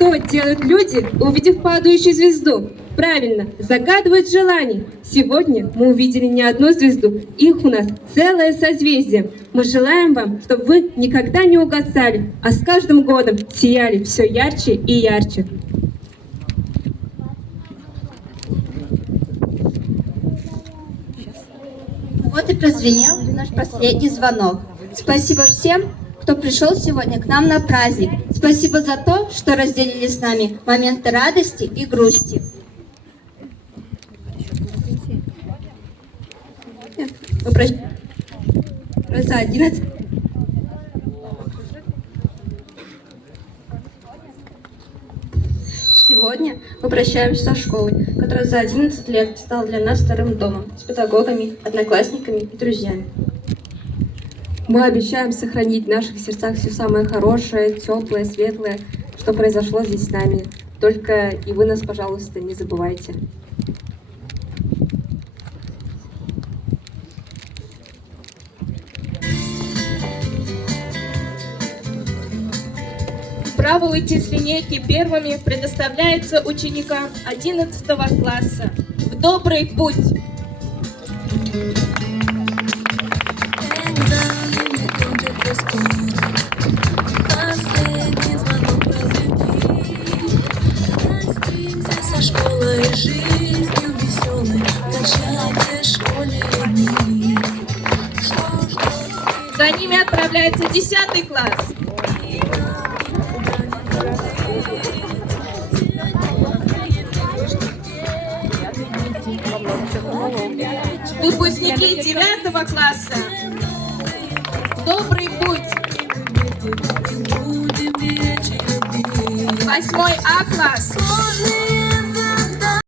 Что делают люди, увидев падающую звезду? Правильно, загадывают желание. Сегодня мы увидели не одну звезду, их у нас целое созвездие. Мы желаем вам, чтобы вы никогда не угасали, а с каждым годом сияли все ярче и ярче. Вот и прозвенел наш последний звонок. Спасибо всем, кто пришел сегодня к нам на праздник. Спасибо за то, что разделили с нами моменты радости и грусти. За 11. Сегодня мы прощаемся со школой, которая за 11 лет стала для нас вторым домом, с педагогами, одноклассниками и друзьями. Мы обещаем сохранить в наших сердцах все самое хорошее, теплое, светлое, что произошло здесь с нами. Только и вы нас, пожалуйста, не забывайте. Право уйти с линейки первыми предоставляется ученикам 11 класса. В добрый путь! Последний звонок прозвенит. Простимся со школой, жизнью веселой. Прощайте школьные дни. За ними отправляется 10 класс. Выпускники 9 класса. Добрый путь. 8 А класс.